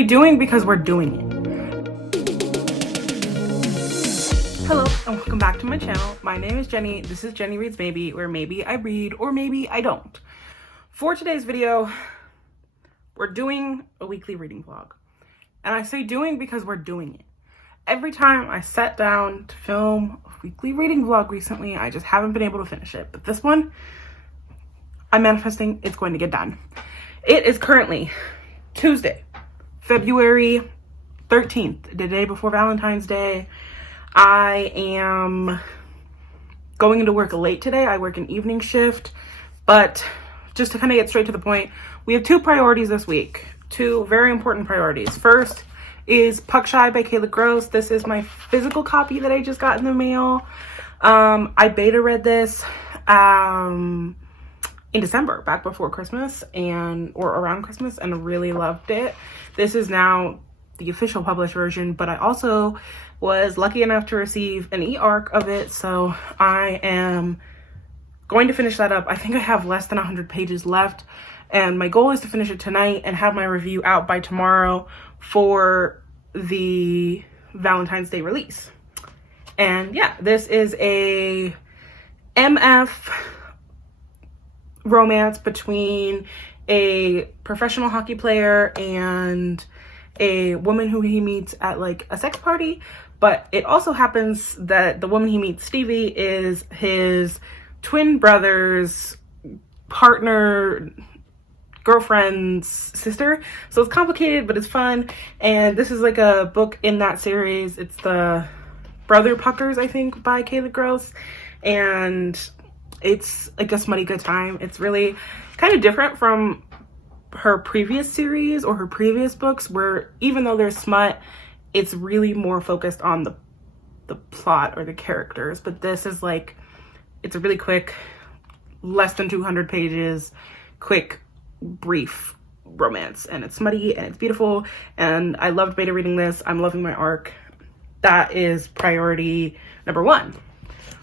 say doing because we're doing it. Hello and welcome back to my channel. My name is Jenny. This is Jenny Reads Maybe, where maybe I read or maybe I don't. For today's video, we're doing a weekly reading vlog. And I say doing because we're doing it. Every time I sat down to film a weekly reading vlog recently, I just haven't been able to finish it. But this one, I'm manifesting it's going to get done. It is currently Tuesday, February 13th, the day before Valentine's Day. I am going into work late today. I work an evening shift, but just to kind of get straight to the point, we have two priorities this week, two very important priorities. First is Puck Shy by Kayla Gross. This is my physical copy that I just got in the mail. I beta read this in December, back before Christmas or around Christmas, and really loved it. This is now the official published version, but I also was lucky enough to receive an e-arc of it, so I am going to finish that up. I think I have less than 100 pages left, and my goal is to finish it tonight and have my review out by tomorrow for the Valentine's Day release. And yeah, this is a MF romance between a professional hockey player and a woman who he meets at like a sex party. But it also happens that the woman he meets, Stevie, is his twin brother's partner, girlfriend's sister. So it's complicated, but it's fun. And this is like a book in that series. It's the Brother Puckers, I think, by Kayla Gross. And it's like a smutty good time. It's really kind of different from her previous series or her previous books, where even though there's smut, it's really more focused on the plot or the characters. But this is like, it's a really quick, less than 200 pages, quick, brief romance. And it's smutty and it's beautiful. And I loved beta reading this. I'm loving my arc. That is priority number one.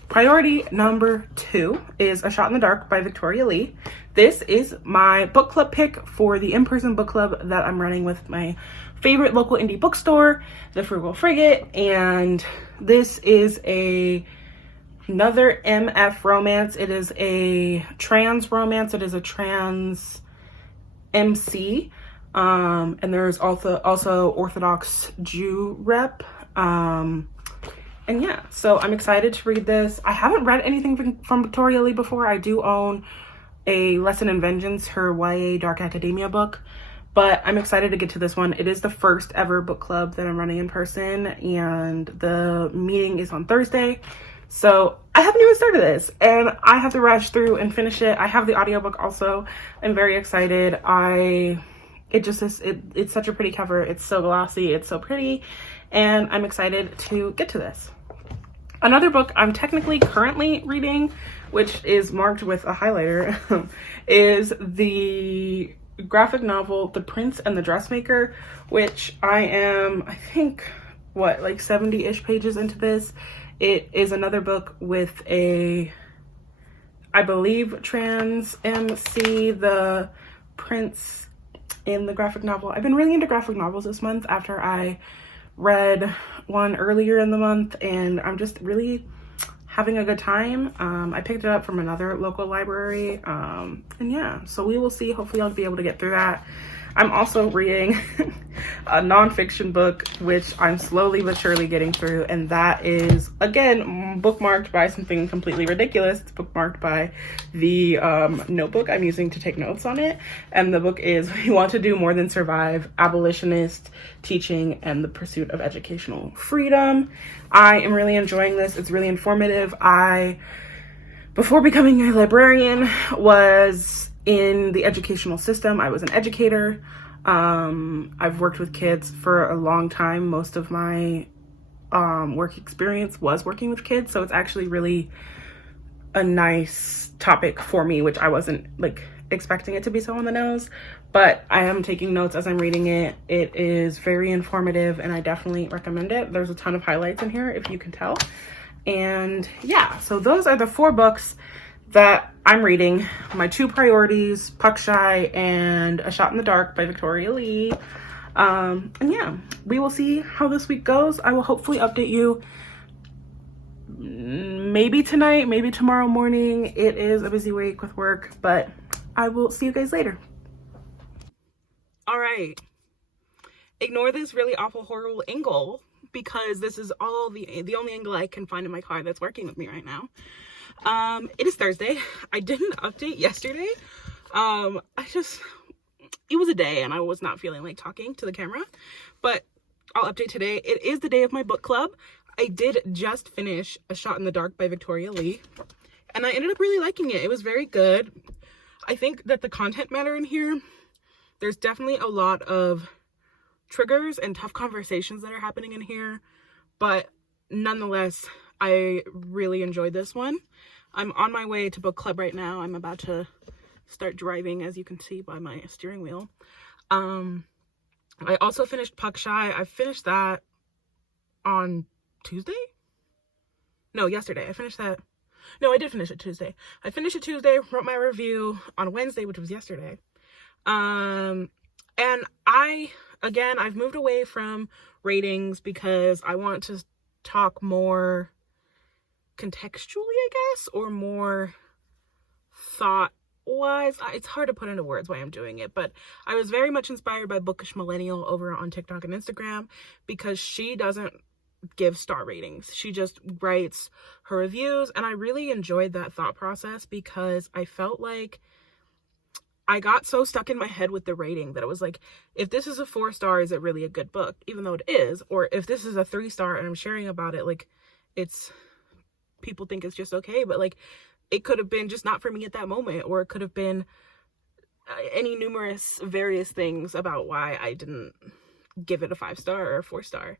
Priority number two is A Shot in the Dark by Victoria Lee. This is my book club pick for the in-person book club that I'm running with my favorite local indie bookstore, The Frugal Frigate. And this is another MF romance. It is a trans romance. It is a trans MC. And there's also Orthodox Jew rep. And yeah, so I'm excited to read this. I haven't read anything from Victoria Lee before. I do own A Lesson in Vengeance, her YA Dark Academia book, but I'm excited to get to this one. It is the first ever book club that I'm running in person, and the meeting is on Thursday. So I haven't even started this, and I have to rush through and finish it. I have the audiobook also. I'm very excited. It's such a pretty cover. It's so glossy. It's so pretty. And I'm excited to get to this. Another book I'm technically currently reading, which is marked with a highlighter, is the graphic novel, The Prince and The Dressmaker, which I think, like 70-ish pages into this. It is another book with I believe, trans MC, the prince in the graphic novel. I've been really into graphic novels this month after I read one earlier in the month, and I'm just really having a good time. I picked it up from another local library, and yeah, so we will see. Hopefully I'll be able to get through that. I'm also reading a nonfiction book, which I'm slowly but surely getting through, and that is, again, bookmarked by something completely ridiculous. It's bookmarked by the notebook I'm using to take notes on it, and the book is We Want to Do More Than Survive: Abolitionist Teaching and the Pursuit of Educational Freedom. I am really enjoying this. It's really informative. Before becoming a librarian, was in the educational system. I was an educator. I've worked with kids for a long time. Most of my work experience was working with kids, so it's actually really a nice topic for me, which I wasn't like expecting it to be so on the nose, but I am taking notes as I'm reading it. It is very informative and I definitely recommend it. There's a ton of highlights in here, if you can tell. And yeah, so those are the 4 books that I'm reading. My 2 priorities, Puck Shy and A Shot in the Dark by Victoria Lee. And yeah, we will see how this week goes. I will hopefully update you maybe tonight, maybe tomorrow morning. It is a busy week with work, but I will see you guys later. All right. Ignore this really awful, horrible angle because this is all the only angle I can find in my car that's working with me right now. It is Thursday. I didn't update yesterday. It was a day and I was not feeling like talking to the camera, but I'll update today. It is the day of my book club. I did just finish A Shot in the Dark by Victoria Lee, and I ended up really liking it. It was very good. I think that the content matter in here, there's definitely a lot of triggers and tough conversations that are happening in here, but nonetheless, I really enjoyed this one. I'm on my way to book club right now. I'm about to start driving, as you can see by my steering wheel. I also finished Puck Shy. I finished that on Tuesday? No, yesterday. I finished that. No, I did finish it Tuesday. I finished it Tuesday, wrote my review on Wednesday, which was yesterday. And I've moved away from ratings because I want to talk more contextually, I guess, or more thought-wise. It's hard to put into words why I'm doing it, but I was very much inspired by Bookish Millennial over on TikTok and Instagram because she doesn't give star ratings. She just writes her reviews, and I really enjoyed that thought process because I felt like I got so stuck in my head with the rating that it was like, if this is a 4-star, is it really a good book? Even though it is. Or if this is a 3-star and I'm sharing about it, like, people think it's just okay, but like, it could have been just not for me at that moment, or it could have been any numerous various things about why I didn't give it a 5-star or a 4-star.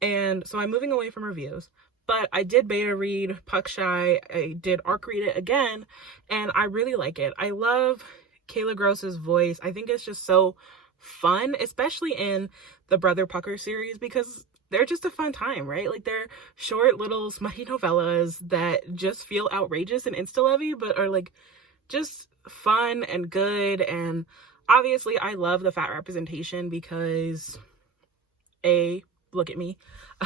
And so I'm moving away from reviews, but I did beta read Puck Shy. I did ARC read it again, and I really like it. I love Kayla Gross's voice. I think it's just so fun, especially in the Brother Pucker series, because they're just a fun time, right? Like, they're short little smutty novellas that just feel outrageous and insta-lovey, but are like just fun and good. And obviously I love the fat representation because look at me,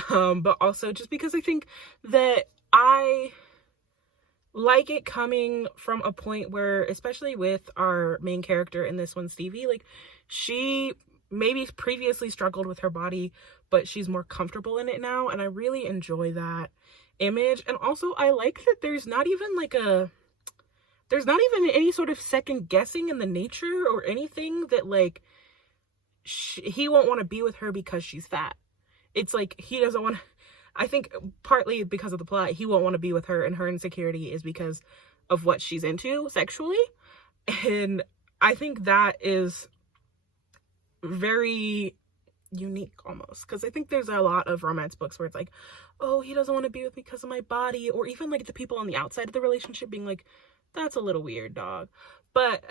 but also just because I think that I like it coming from a point where, especially with our main character in this one, Stevie, like, she maybe previously struggled with her body, but she's more comfortable in it now, and I really enjoy that image. And also I like that there's not even any sort of second guessing in the nature or anything that, like, he won't want to be with her because she's fat. It's like, he doesn't want to, I think partly because of the plot, he won't want to be with her, and her insecurity is because of what she's into sexually. And I think that is very unique almost, because I think there's a lot of romance books where it's like, oh, he doesn't want to be with me because of my body, or even like the people on the outside of the relationship being like, that's a little weird, dog. But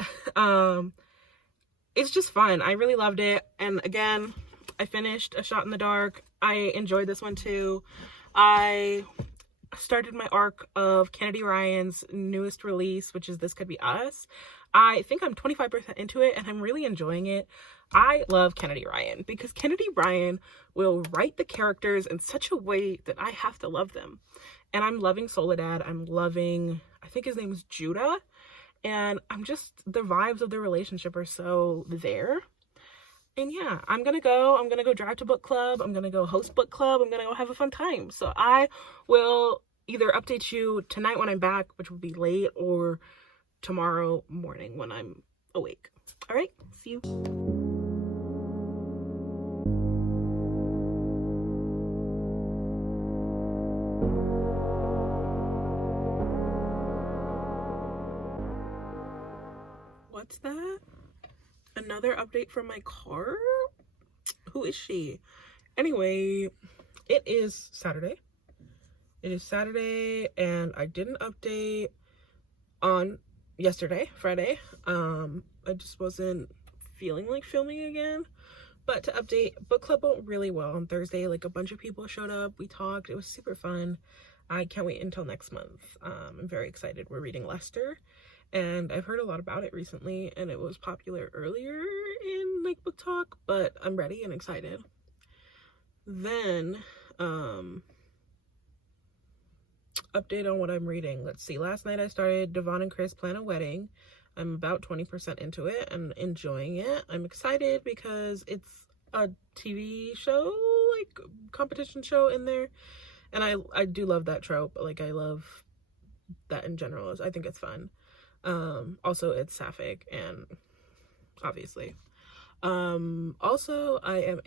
it's just fun. I really loved it. And again, I finished A Shot in the Dark. I enjoyed this one too. I started my arc of Kennedy Ryan's newest release, which is This Could Be Us. I think I'm 25% into it, and I'm really enjoying it. I love Kennedy Ryan because Kennedy Ryan will write the characters in such a way that I have to love them. And I'm loving Soledad. I'm loving, I think his name is Judah. And the vibes of the relationship are so there. And yeah, I'm gonna go drive to book club. I'm gonna go host book club. I'm gonna go have a fun time. So I will either update you tonight when I'm back, which will be late, or tomorrow morning when I'm awake. All right, see you. What's that? Another update from my car? Who is she? Anyway, it is Saturday. And I didn't update on yesterday, Friday. I just wasn't feeling like filming again. But to update, book club went really well on Thursday. Like, a bunch of people showed up. We talked. It was super fun. I can't wait until next month. I'm very excited. We're reading Lester. and I've heard a lot about it recently, and it was popular earlier in like book talk, but I'm ready and excited. Then update on what I'm reading. Let's see, last night I started Devon and Kris Plan a Wedding. I'm about 20% into it and enjoying it. I'm excited because it's a TV show, like competition show in there, and I do love that trope. Like, I love that in general. I think it's fun. Also it's sapphic, and obviously also I'm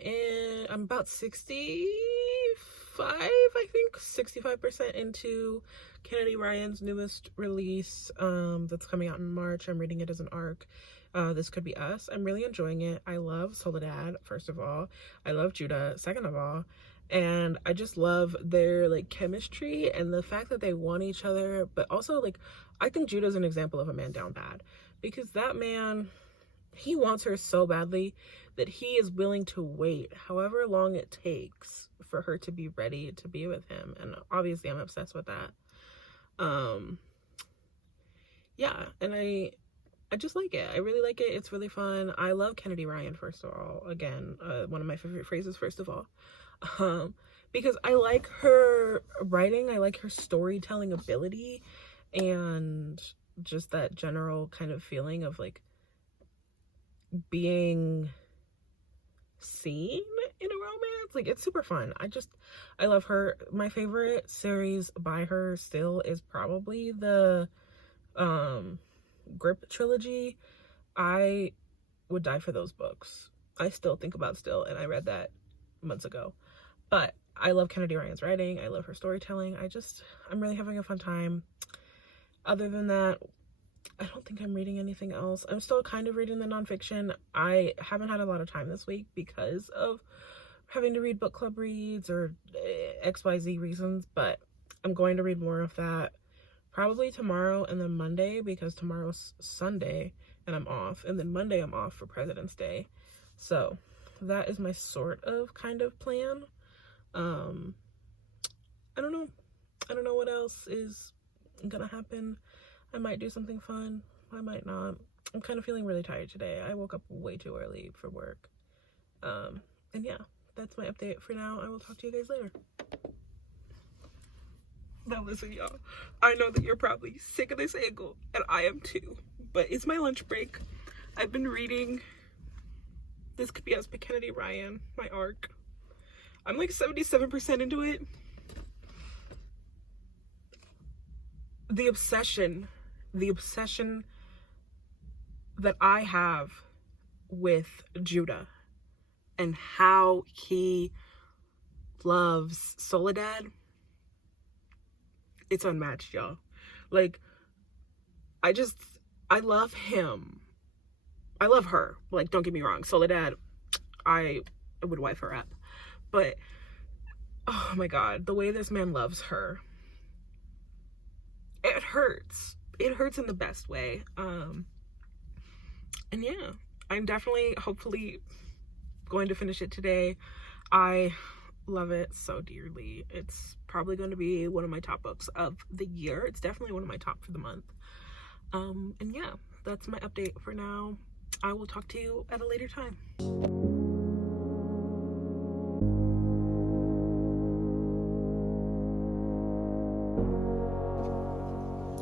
about 65% into Kennedy Ryan's newest release that's coming out in March. I'm reading it as an arc. This Could Be Us. I'm really enjoying it. I love Soledad, first of all. I love Judah, second of all. And I just love their like chemistry and the fact that they want each other. But also, like, I think Judah's an example of a man down bad, because that man, he wants her so badly that he is willing to wait however long it takes for her to be ready to be with him. And obviously I'm obsessed with that. Yeah, and I just like it. I really like it. It's really fun. I love Kennedy Ryan, first of all. Again, one of my favorite phrases, first of all. Because I like her writing, I like her storytelling ability, and just that general kind of feeling of like being seen in a romance. Like, it's super fun. I love her. My favorite series by her still is probably the Grip trilogy. I would die for those books. I still think about Still, and I read that months ago. But I love Kennedy Ryan's writing. I love her storytelling. I'm really having a fun time. Other than that, I don't think I'm reading anything else. I'm still kind of reading the nonfiction. I haven't had a lot of time this week because of having to read book club reads or XYZ reasons, but I'm going to read more of that probably tomorrow and then Monday, because tomorrow's Sunday and I'm off, and then Monday I'm off for President's Day. So that is my sort of kind of plan. I don't know what else is gonna happen. I might do something fun, I might not. I'm kind of feeling really tired today. I woke up way too early for work. And yeah, that's my update for now. I will talk to you guys later. Now listen, y'all, I know that you're probably sick of this angle, and I am too, but it's my lunch break. I've been reading This Could Be Us by Kennedy Ryan, my arc. I'm like 77% into it. The obsession that I have with Judah and how he loves Soledad, it's unmatched, y'all. Like, I love him. I love her. Like, don't get me wrong. Soledad, I would wife her up. But, oh my God, the way this man loves her, it hurts. It hurts in the best way. And yeah, I'm definitely, hopefully, going to finish it today. I love it so dearly. It's probably going to be one of my top books of the year. It's definitely one of my top for the month. And yeah, that's my update for now. I will talk to you at a later time.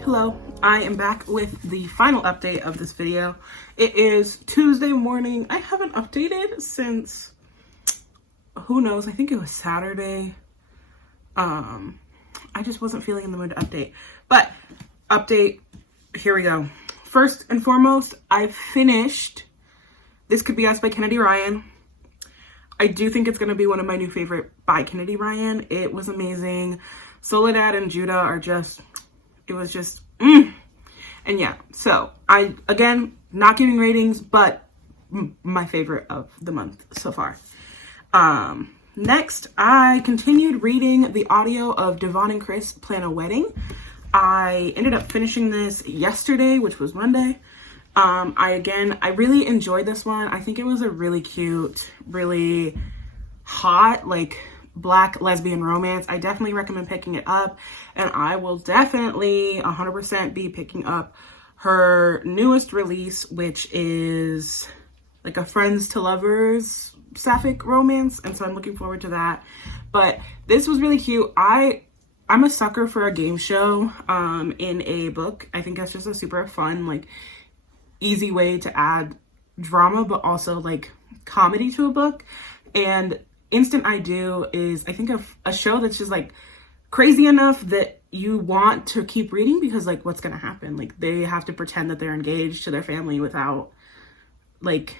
Hello, I am back with the final update of this video. It is Tuesday morning. I haven't updated since, who knows, I think it was Saturday. I just wasn't feeling in the mood to update. But update, here we go. First and foremost, I finished This Could Be Us by Kennedy Ryan. I do think it's going to be one of my new favorite by Kennedy Ryan. It was amazing. Soledad and Judah are just, it was just, And yeah, so I, again, not giving ratings, but my favorite of the month so far. Next, I continued reading the audio of Devon and Kris Plan a Wedding. I ended up finishing this yesterday, which was Monday. I really enjoyed this one. I think it was a really cute, really hot, like, Black lesbian romance. I definitely recommend picking it up, and I will definitely 100% be picking up her newest release, which is like a friends to lovers sapphic romance, and so I'm looking forward to that. But this was really cute. I'm a sucker for a game show in a book. I think that's just a super fun, like, easy way to add drama but also like comedy to a book. And Instant I Do is, I think, of a show that's just like crazy enough that you want to keep reading, because like, what's gonna happen? Like, they have to pretend that they're engaged to their family without like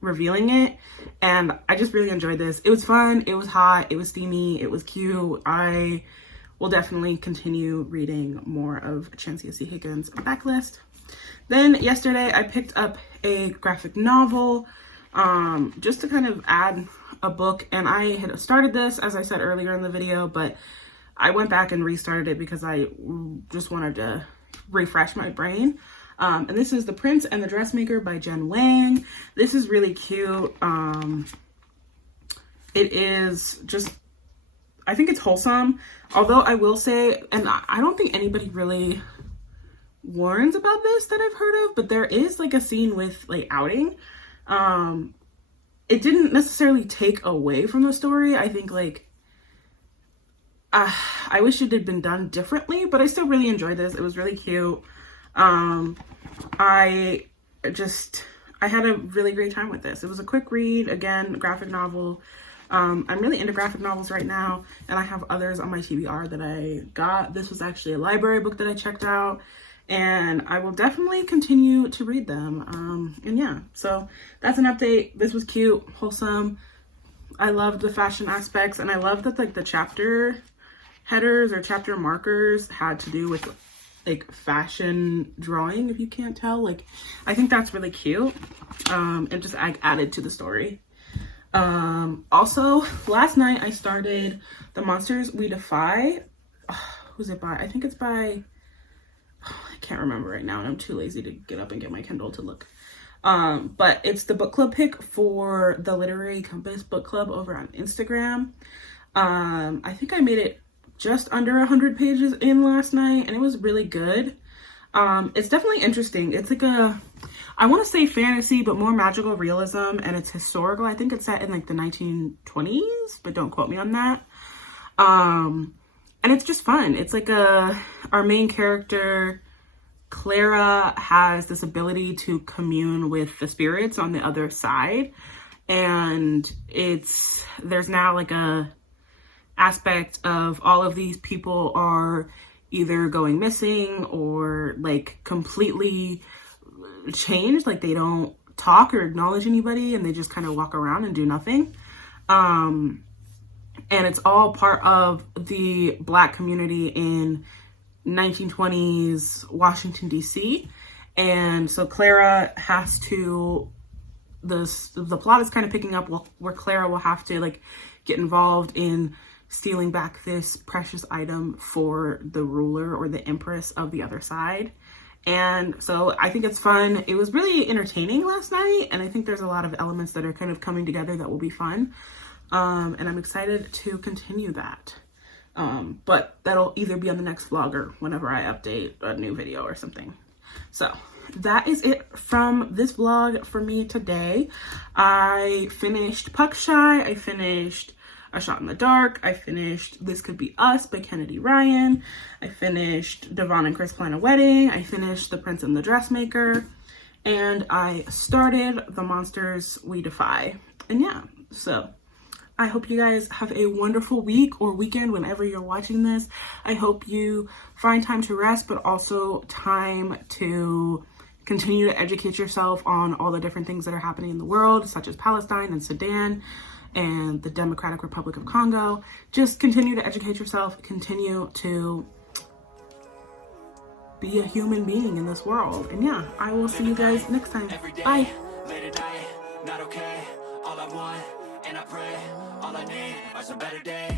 revealing it. And I just really enjoyed this. It was fun, it was hot, it was steamy, it was cute. I will definitely continue reading more of Chancia C. Higgins' backlist. Then yesterday I picked up a graphic novel just to kind of add a book, and I had started this, as I said earlier in the video, but I went back and restarted it because I just wanted to refresh my brain. And this is The Prince and The Dressmaker by Jen Wang. This is really cute. It is just, I think it's wholesome. Although I will say, and I don't think anybody really warns about this that I've heard of, but there is like a scene with like outing. It didn't necessarily take away from the story. I think like, I wish it had been done differently, but I still really enjoyed this. It was really cute. I had a really great time with this. It was a quick read, again, graphic novel. I'm really into graphic novels right now, and I have others on my TBR that I got. This was actually a library book that I checked out, and I will definitely continue to read them. And yeah, so that's an update. This was cute, wholesome. I loved the fashion aspects, and I love that like the chapter headers or chapter markers had to do with like fashion drawing, if you can't tell. Like, I think that's really cute, and just added to the story. Also, last night I started The Monsters We Defy. Who's it by? I think it's by, I can't remember right now, and I'm too lazy to get up and get my Kindle to look. But it's the book club pick for the Literary Compass book club over on Instagram. I think I made it just under 100 pages in last night, and it was really good. It's definitely interesting. It's like a, I want to say fantasy, but more magical realism, and it's historical. I think it's set in like the 1920s, but don't quote me on that. And it's just fun. It's like our main character, Clara, has this ability to commune with the spirits on the other side, and there's now like a aspect of all of these people are either going missing or like completely changed, like they don't talk or acknowledge anybody, and they just kind of walk around and do nothing. And it's all part of the Black community in 1920s Washington, D.C. And so Clara has to, the plot is kind of picking up where Clara will have to like get involved in stealing back this precious item for the ruler or the empress of the other side. And so I think it's fun. It was really entertaining last night, and I think there's a lot of elements that are kind of coming together that will be fun. And I'm excited to continue that. But that'll either be on the next vlog or whenever I update a new video or something. So that is it from this vlog for me today. I finished Puck Shy. I finished A Shot in the Dark. I finished This Could Be Us by Kennedy Ryan. I finished Devon and Kris Plan a Wedding. I finished The Prince and The Dressmaker. And I started The Monsters We Defy. And yeah, so I hope you guys have a wonderful week or weekend whenever you're watching this. I hope you find time to rest, but also time to continue to educate yourself on all the different things that are happening in the world, such as Palestine and Sudan and the Democratic Republic of Congo. Just continue to educate yourself, continue to be a human being in this world. And yeah, I will see you guys next time. Bye. Late at night, not okay. All I want, and I pray, all I need are some better days.